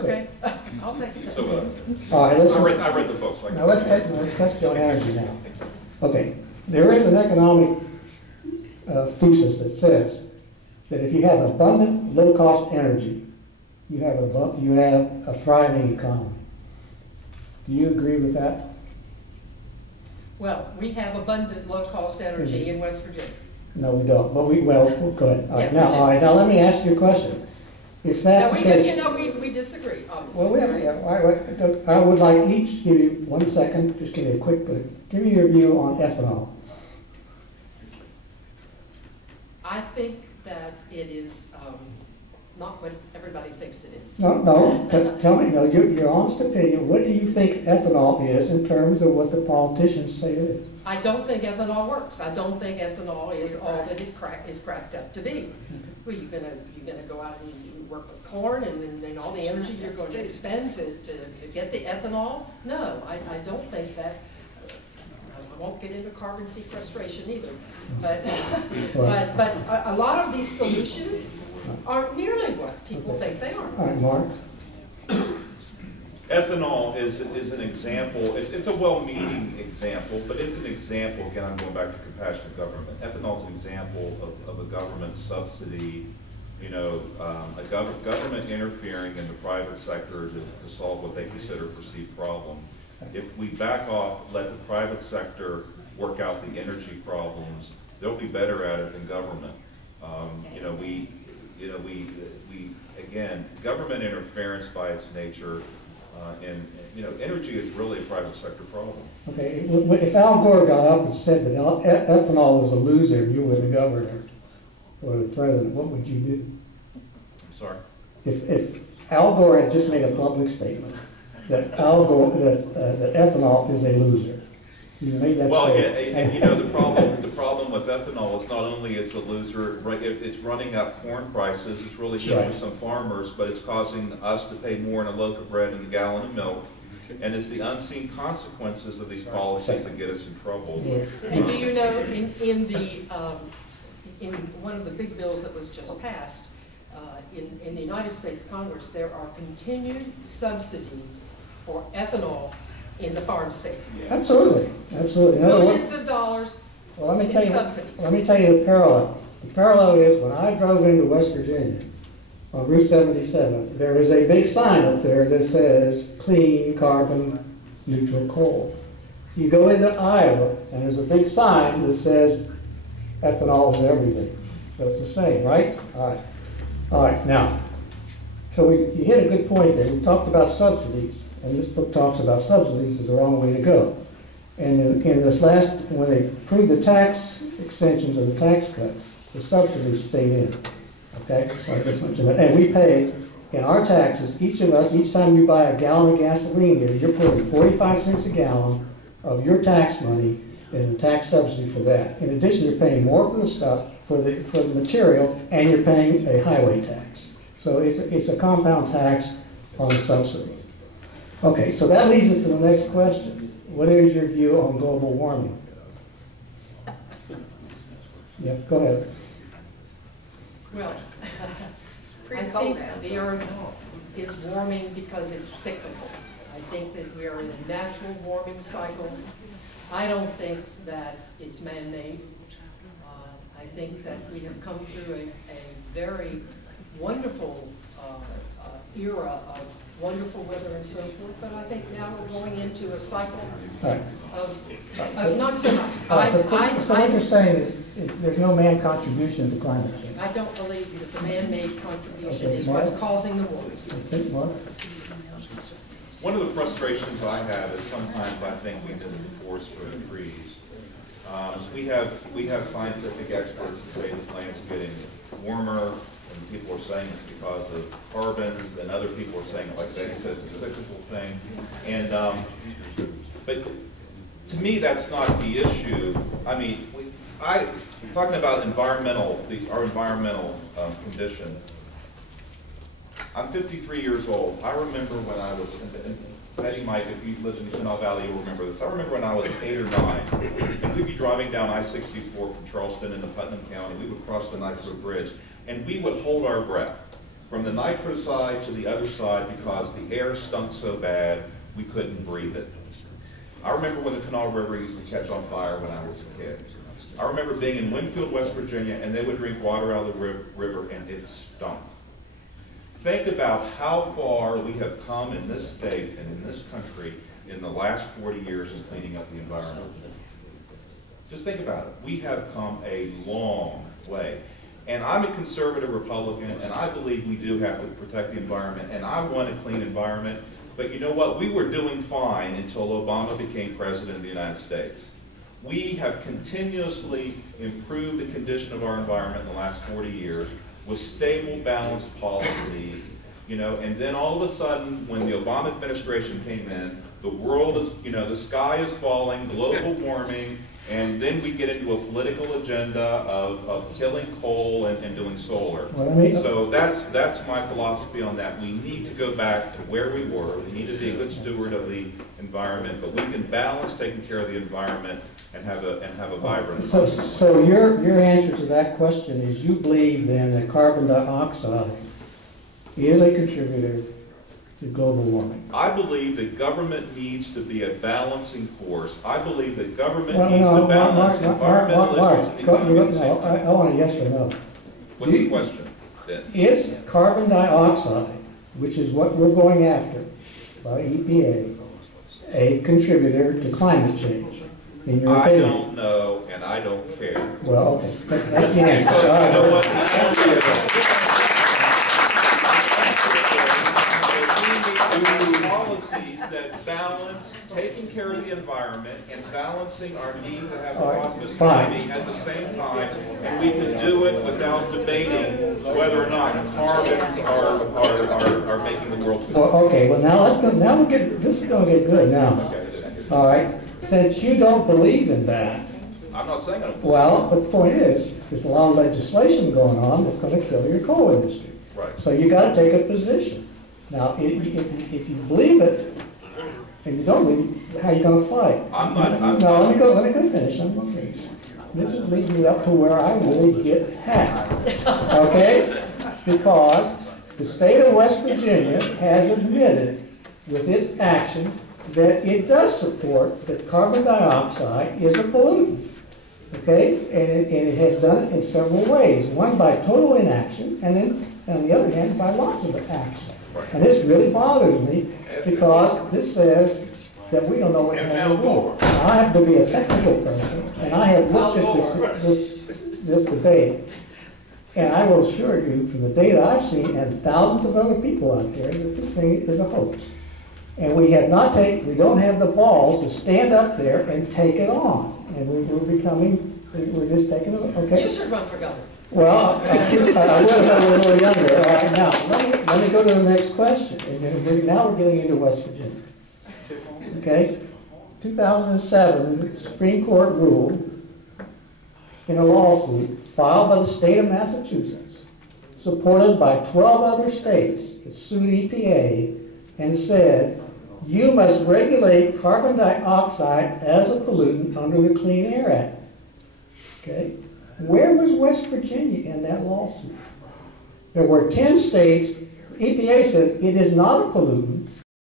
Okay, I'll take it. So, All right, I read the books. now let's touch on energy now. Okay, there is an economic thesis that says that if you have abundant, low-cost energy, you have a thriving economy. Do you agree with that? Well, we have abundant low-cost energy in West Virginia. No, we don't. But well, go ahead. All right, Yeah, we do. now let me ask you a question. If that's Now, the case, we disagree, obviously. well, we have, right? yeah, all right, I would like each give you 1 second. Just give me a quick, give me your view on ethanol. I think that it is not what everybody thinks it is. No, tell me, no, your honest opinion. What do you think ethanol is in terms of what the politicians say it is? I don't think ethanol works. I don't think ethanol is all that it is cracked up to be. Well, you're gonna go out and you work with corn and all the energy you're going to expend to get the ethanol? No, I don't think that. I won't get into carbon sequestration either, but a lot of these solutions aren't nearly what people think they are. All right, Mark. Ethanol is an example. It's a well-meaning example, but it's an example. Again, I'm going back to compassionate government. Ethanol is an example of a government subsidy. You know, a government interfering in the private sector to solve what they consider a perceived problem. If we back off, let the private sector work out the energy problems, they'll be better at it than government. Again, government interference by its nature, and energy is really a private sector problem. Okay, if Al Gore got up and said that ethanol was a loser and you were the governor or the president, what would you do? I'm sorry? If Al Gore had just made a public statement that that ethanol is a loser, you made that statement. And the problem with ethanol is not only it's a loser, right? It's running up corn prices. It's really killing some farmers, but it's causing us to pay more in a loaf of bread and a gallon of milk. And it's the unseen consequences of these policies that get us in trouble. Yes. And do you know, in one of the big bills that was just passed, in the United States Congress, there are continued subsidies for ethanol in the farm states. Absolutely, absolutely. Millions of dollars in subsidies. Let me tell you the parallel. The parallel is when I drove into West Virginia on Route 77, there is a big sign up there that says clean carbon neutral coal. You go into Iowa and there's a big sign that says ethanol is everything. So it's the same, right? All right, now, so you hit a good point there. We talked about subsidies, and this book talks about subsidies is the wrong way to go. And in this when they approved the tax extensions of the tax cuts, the subsidies stayed in. Okay, so I just mentioned that. And we pay, in our taxes, each of us, each time you buy a gallon of gasoline here, you're putting 45 cents a gallon of your tax money as a tax subsidy for that. In addition, you're paying more for the stuff, for the material, and you're paying a highway tax. So it's a compound tax on the subsidy. Okay, so that leads us to the next question. What is your view on global warming? Yeah, go ahead. Well, I think the Earth is warming because it's cyclical. I think that we are in a natural warming cycle. I don't think that it's man-made. I think that we have come through a very wonderful era of wonderful weather and so forth, but I think now we're going into a cycle of not so much. So what you're saying is there's no man contribution to climate change. I don't believe that the man-made contribution is what's causing the warming. One of the frustrations I have is sometimes I think we miss the forest for the trees. We have scientific experts who say the planet's getting warmer, and people are saying it's because of carbons, and other people are saying, like Betty said, it's a cyclical thing. And but to me, that's not the issue. I mean, talking about our environmental condition. I'm 53 years old. I remember when I was, and Betty, Mike, if you live in the Canal Valley, you'll remember this. I remember when I was 8 or 9, and we'd be driving down I-64 from Charleston into Putnam County. We would cross the Nitro Bridge, and we would hold our breath from the nitro side to the other side because the air stunk so bad we couldn't breathe it. I remember when the Kanawha River used to catch on fire when I was a kid. I remember being in Winfield, West Virginia, and they would drink water out of the river and it stunk. Think about how far we have come in this state and in this country in the last 40 years in cleaning up the environment. Just think about it. We have come a long way. And I'm a conservative Republican, and I believe we do have to protect the environment, and I want a clean environment. But you know what? We were doing fine until Obama became president of the United States. We have continuously improved the condition of our environment in the last 40 years with stable, balanced policies, you know, and then all of a sudden, when the Obama administration came in, the world is, you know, the sky is falling, global warming, and then we get into a political agenda of killing coal and doing solar. So that's my philosophy on that. We need to go back to where we were. We need to be a good steward of the environment, but we can balance taking care of the environment and have a vibrant. So your answer to that question is you believe then that carbon dioxide is a contributor to global warming? I believe that government needs to be a balancing force. I believe that government needs to balance environmental issues and economic at the same time. I want a yes or no. What's the question then? Is carbon dioxide, which is what we're going after by EPA, a contributor to climate change? In your opinion? I don't know, and I don't care. Well, okay, that's the answer. Because you know what? The answer is policies that balance taking care of the environment and balancing our need to have a prosperous economy at the same time, and we can do it without debating whether or not carbons are making the world food. Well, okay, well now let's go. Now we get this is going to get good now. Okay. All right, since you don't believe in that. I'm not saying I don't believe. Well, but the point is, there's a lot of legislation going on that's going to kill your coal industry. Right. So you got to take a position. Now, if you believe it, and you don't believe it, how are you going to fight? Let me go finish. I'm going to finish. This is leading me up to where I really get hacked. Okay? Because the state of West Virginia has admitted with its action that it does support that carbon dioxide is a pollutant. Okay? And it has done it in several ways. One, by total inaction, and then, on the other hand, by lots of action. And this really bothers me because this says that we don't know what the hell we're doing. I have to be a technical person, and I have looked at this debate, and I will assure you from the data I've seen and thousands of other people out there that this thing is a hoax. And we don't have the balls to stand up there and take it on. And we're just taking it, okay? You should run for governor. Well, I would have been a little younger. All right, now, let me go to the next question. And now we're getting into West Virginia. Okay? 2007, the Supreme Court ruled in a lawsuit filed by the state of Massachusetts, supported by 12 other states. It sued EPA and said, you must regulate carbon dioxide as a pollutant under the Clean Air Act. Okay? Where was West Virginia in that lawsuit? There were 10 states. EPA said it is not a pollutant.